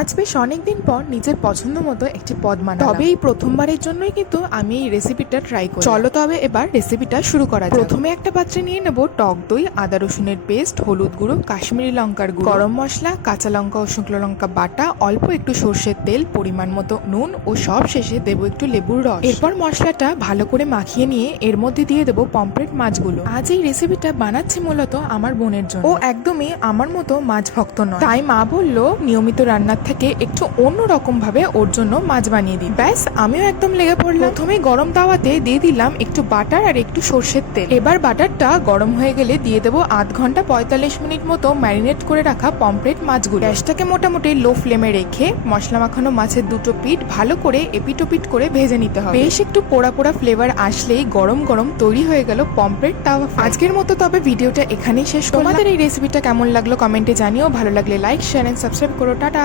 আজ বেশ অনেকদিন পর নিজের পছন্দ মতো একটি পদ বানালাম। তবে এই প্রথমবারের জন্যই কিন্তু আমি এই রেসিপিটা ট্রাই করি। চলো তবে এবার রেসিপিটা শুরু করা যাক। প্রথমে একটা পাত্রে নিয়ে নেব টক দই, আদা রসুনের পেস্ট, হলুদ গুঁড়ো, কাশ্মীরি লঙ্কার গুঁড়ো, গরম মশলা, কাঁচা লঙ্কা ও শুকনো লঙ্কা বাটা, অল্প একটু সর্ষের তেল, পরিমাণ মতো নুন ও সব শেষে দেবো একটু লেবুর রস। এরপর মশলাটা ভালো করে মাখিয়ে নিয়ে এর মধ্যে দিয়ে দেবো পমফ্রেট মাছগুলো। আজ এই রেসিপিটা বানাচ্ছি মূলত আমার বোনের জন্য। ও একদমই আমার মতো মাছ ভক্ত নয়, তাই মা বললো নিয়মিত রান্নার থেকে একটু অন্যরকম ভাবে ওর জন্য মাছ বানিয়ে দিই। ব্যাস আমিও একদম লেগে পড়লাম। প্রথমে গরম তাওয়াতে দিয়ে দিলাম একটু বাটার আর একটু সর্ষের তেল। এবার বাটারটা গরম হয়ে গেলে দিয়ে দেবো আধ ঘন্টা 45 মিনিট মতো ম্যারিনেট করে রাখা পমফ্রেট মাছগুলো। গ্যাসটাকে মোটামুটি লো ফ্লেমে রেখে মশলা মাখানো মাছের দুটো পিঠ ভালো করে এপিটোপিট করে ভেজে নিতে হবে। বেশ একটু পোড়া পোড়া ফ্লেভার আসলেই গরম গরম তৈরি হয়ে গেল পমফ্রেট তাওয়া ফ্রাই। আজকের মতো তবে ভিডিওটা এখানেই শেষ করলাম। তোমাদের এই রেসিপিটা কেমন লাগলো কমেন্টে জানিও। ভালো লাগলে লাইক, শেয়ার এন্ড সাবস্ক্রাইব করো। টাটা।